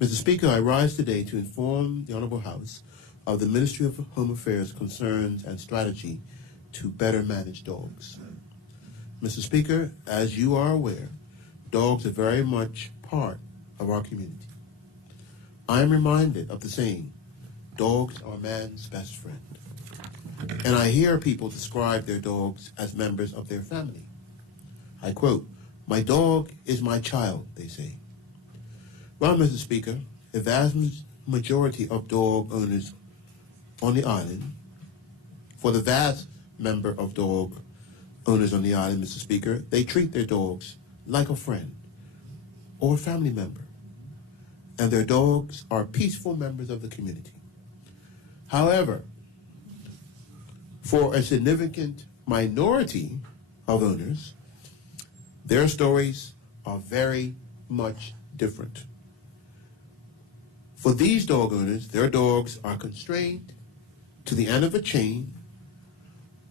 Mr. Speaker, I rise today to inform the Honorable House of the Ministry of Home Affairs concerns and strategy to better manage dogs. Mr. Speaker, as you are aware, dogs are very much part of our community. I am reminded of the saying, dogs are man's best friend. And I hear people describe their dogs as members of their family. I quote, "My dog is my child," they say. Well, Mr. Speaker, the vast majority of dog owners on the island, for the vast member of dog owners on the island, Mr. Speaker, they treat their dogs like a friend or a family member, and their dogs are peaceful members of the community. However, for a significant minority of owners, their stories are very much different. For these dog owners, their dogs are constrained to the end of a chain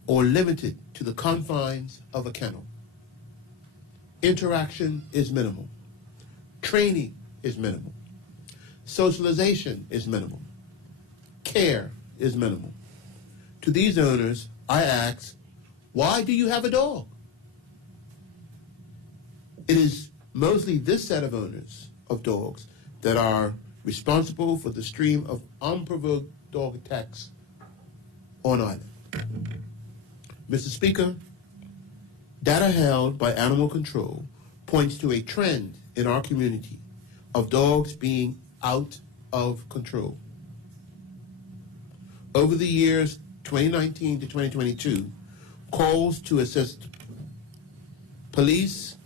or limited to the confines of a kennel. Interaction is minimal. Training is minimal. Socialization is minimal. Care is minimal. To these owners, I ask, why do you have a dog? It is mostly this set of owners of dogs that are responsible for the stream of unprovoked dog attacks on island. Mr. Speaker, data held by Animal Control points to a trend in our community of dogs being out of control. Over the years 2019 to 2022, calls to assist police,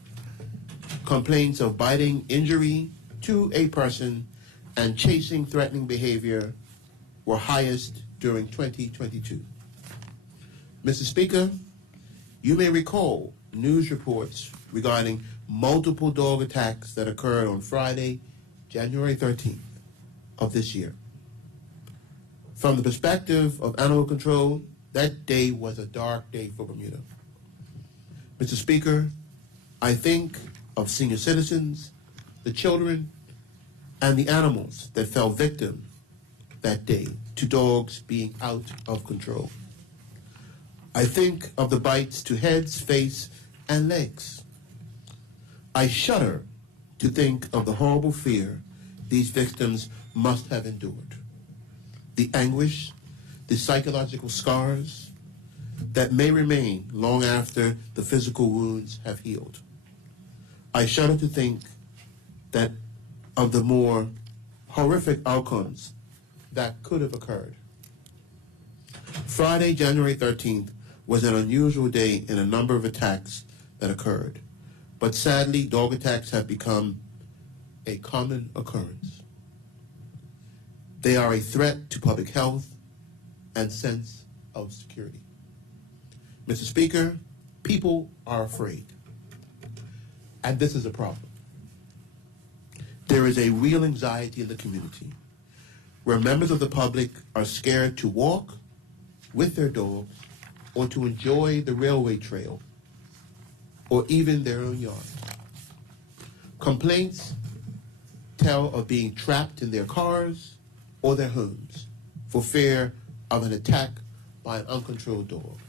complaints of biting injury to a person, and chasing threatening behavior were highest during 2022. Mr. Speaker, you may recall news reports regarding multiple dog attacks that occurred on Friday, January 13th of this year. From the perspective of animal control, that day was a dark day for Bermuda. Mr. Speaker, I think of senior citizens, the children, and the animals that fell victim that day to dogs being out of control. I think of the bites to heads, face, and legs. I shudder to think of the horrible fear these victims must have endured. The anguish, the psychological scars that may remain long after the physical wounds have healed. I shudder to think that of the more horrific outcomes that could have occurred. Friday, January 13th was an unusual day in a number of attacks that occurred, but sadly, dog attacks have become a common occurrence. They are a threat to public health and sense of security. Mr. Speaker, people are afraid, and this is a problem. There is a real anxiety in the community where members of the public are scared to walk with their dogs or to enjoy the railway trail or even their own yard. Complaints tell of being trapped in their cars or their homes for fear of an attack by an uncontrolled dog.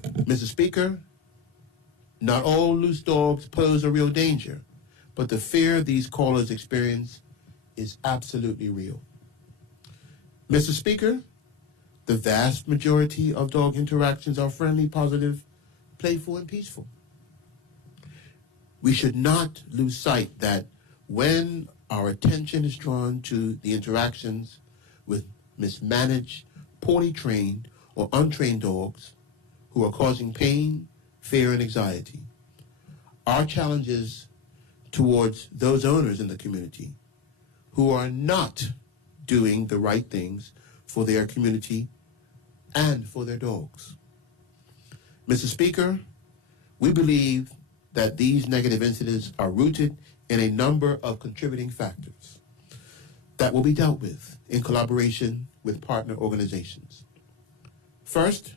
Mr. Speaker, not all loose dogs pose a real danger, but the fear these callers experience is absolutely real. Mr. Speaker, the vast majority of dog interactions are friendly, positive, playful, and peaceful. We should not lose sight that when our attention is drawn to the interactions with mismanaged, poorly trained, or untrained dogs who are causing pain, fear, and anxiety, our challenges towards those owners in the community who are not doing the right things for their community and for their dogs. Mr. Speaker, we believe that these negative incidents are rooted in a number of contributing factors that will be dealt with in collaboration with partner organizations. First,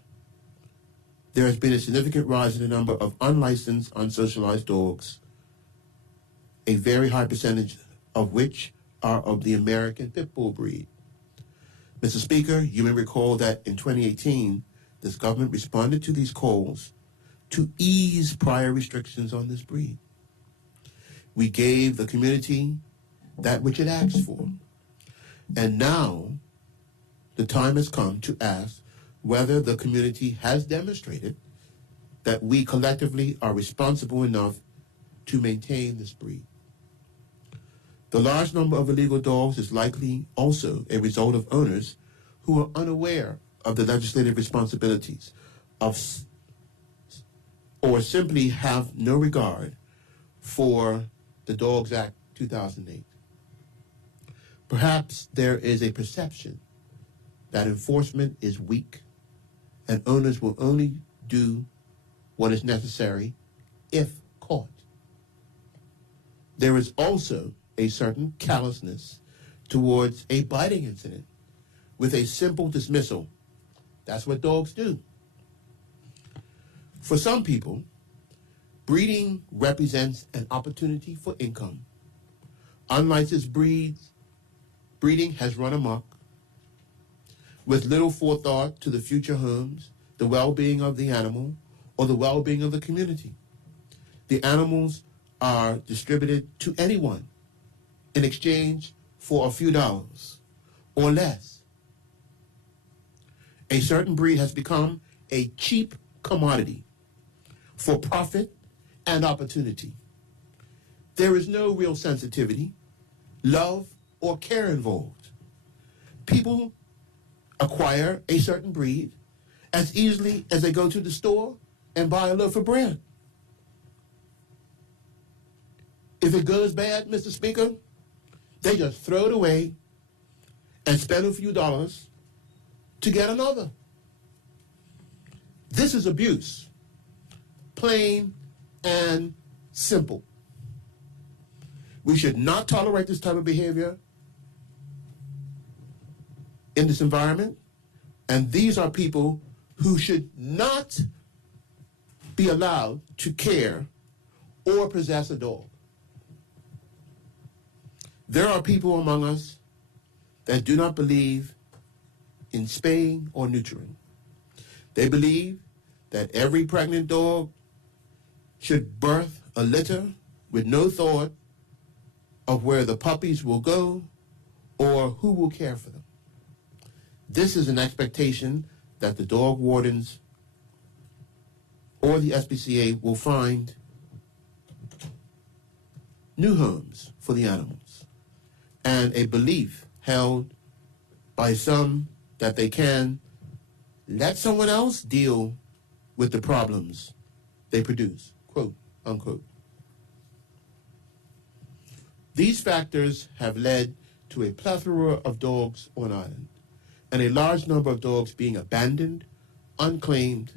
there has been a significant rise in the number of unlicensed, unsocialized dogs, a very high percentage of which are of the American Pit Bull breed. Mr. Speaker, you may recall that in 2018, this government responded to these calls to ease prior restrictions on this breed. We gave the community that which it asked for. And now the time has come to ask whether the community has demonstrated that we collectively are responsible enough to maintain this breed. The large number of illegal dogs is likely also a result of owners who are unaware of the legislative responsibilities of or simply have no regard for the Dogs Act 2008. Perhaps there is a perception that enforcement is weak and owners will only do what is necessary if caught. There is also a certain callousness towards a biting incident with a simple dismissal. That's what dogs do. For some people, breeding represents an opportunity for income. Unlicensed breeding has run amok with little forethought to the future homes, the well-being of the animal, or the well-being of the community. The animals are distributed to anyone in exchange for a few dollars or less. A certain breed has become a cheap commodity for profit and opportunity. There is no real sensitivity, love, or care involved. People acquire a certain breed as easily as they go to the store and buy a loaf of bread. If it goes bad, Mr. Speaker, they just throw it away and spend a few dollars to get another. This is abuse, plain and simple. We should not tolerate this type of behavior in this environment, and these are people who should not be allowed to care or possess a dog. There are people among us that do not believe in spaying or neutering. They believe that every pregnant dog should birth a litter with no thought of where the puppies will go or who will care for them. This is an expectation that the dog wardens or the SPCA will find new homes for the animals, and a belief held by some that they can let someone else deal with the problems they produce, quote, unquote. These factors have led to a plethora of dogs on island, and a large number of dogs being abandoned, unclaimed,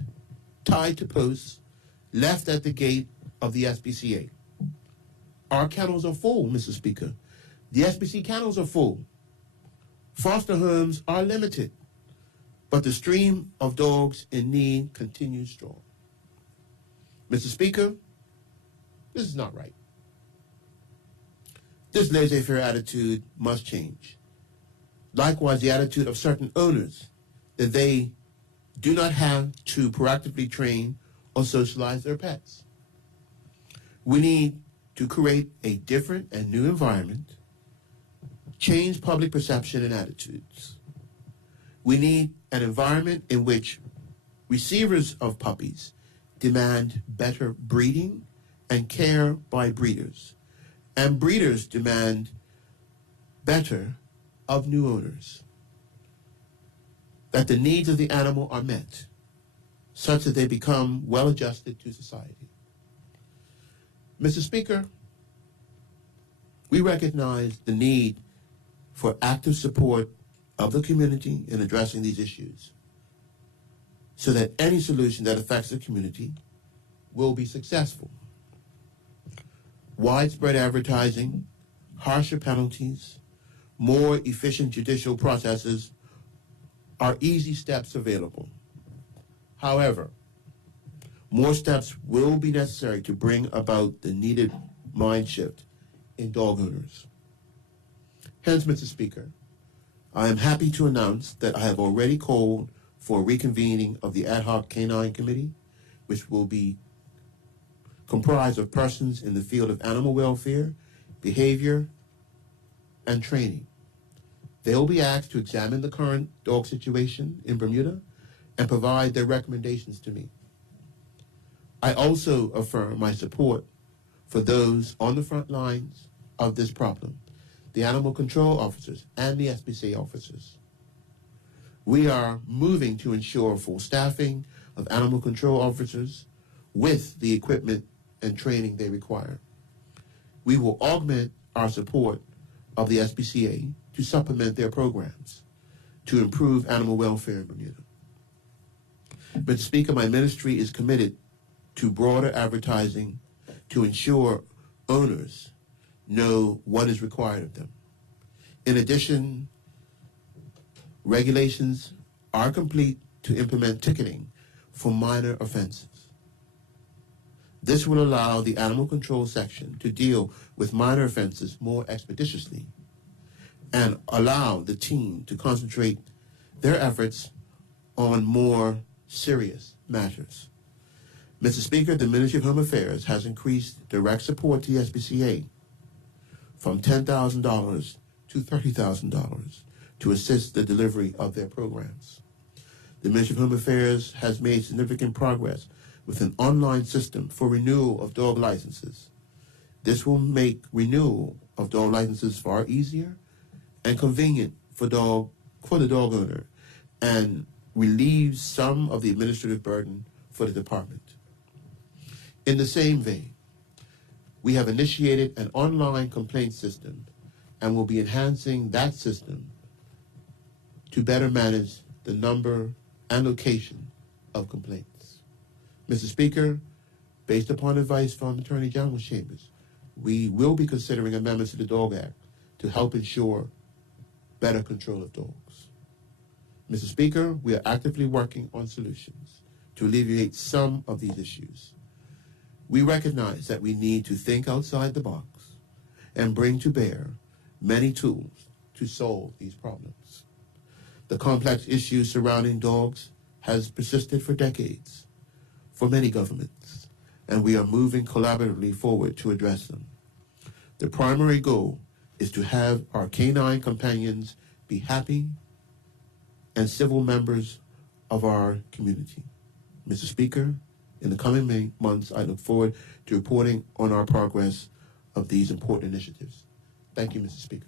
tied to posts, left at the gate of the SPCA. Our kennels are full, Mr. Speaker. The SPC kennels are full. Foster homes are limited, but the stream of dogs in need continues strong. Mr. Speaker, this is not right. This laissez-faire attitude must change. Likewise, the attitude of certain owners that they do not have to proactively train or socialize their pets. We need to create a different and new environment, change public perception and attitudes. We need an environment in which receivers of puppies demand better breeding and care by breeders, and breeders demand better of new owners, that the needs of the animal are met, such that they become well adjusted to society. Mr. Speaker, we recognize the need for active support of the community in addressing these issues, so that any solution that affects the community will be successful. Widespread advertising, harsher penalties, more efficient judicial processes are easy steps available. However, more steps will be necessary to bring about the needed mind shift in dog owners. Hence, Mr. Speaker, I am happy to announce that I have already called for a reconvening of the Ad hoc Canine Committee, which will be comprised of persons in the field of animal welfare, behavior, and training. They will be asked to examine the current dog situation in Bermuda and provide their recommendations to me. I also affirm my support for those on the front lines of this problem, the animal control officers and the SPCA officers. We are moving to ensure full staffing of animal control officers with the equipment and training they require. We will augment our support of the SPCA to supplement their programs to improve animal welfare in Bermuda. Mr. Speaker, my ministry is committed to broader advertising to ensure owners know what is required of them. In addition, regulations are complete to implement ticketing for minor offenses. This will allow the Animal Control Section to deal with minor offenses more expeditiously and allow the team to concentrate their efforts on more serious matters. Mr. Speaker, the Ministry of Home Affairs has increased direct support to the SPCA from $10,000 to $30,000 to assist the delivery of their programs. The Ministry of Home Affairs has made significant progress with an online system for renewal of dog licenses. This will make renewal of dog licenses far easier and convenient for the dog owner and relieves some of the administrative burden for the department. In the same vein, we have initiated an online complaint system and will be enhancing that system to better manage the number and location of complaints. Mr. Speaker, based upon advice from Attorney General's chambers, we will be considering amendments to the Dog Act to help ensure better control of dogs. Mr. Speaker, we are actively working on solutions to alleviate some of these issues. We recognize that we need to think outside the box and bring to bear many tools to solve these problems. The complex issues surrounding dogs has persisted for decades, for many governments, and we are moving collaboratively forward to address them. The primary goal is to have our canine companions be happy and civil members of our community. Mr. Speaker, in the coming months, I look forward to reporting on our progress of these important initiatives. Thank you, Mr. Speaker.